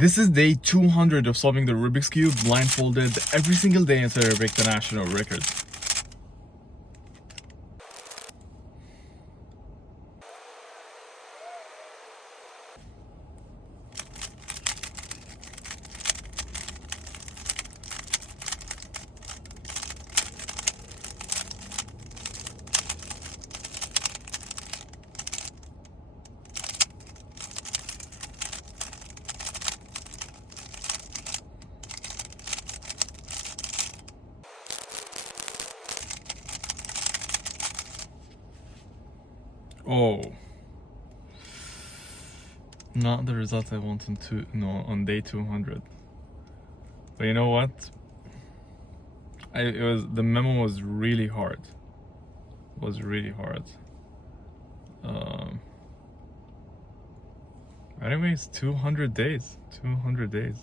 This is day 200 of solving the Rubik's Cube blindfolded every single day until I break the national record. Oh, not the result I want on day 200. But you know what? The memo was really hard. Was really hard. Anyways, 200 days. 200 days.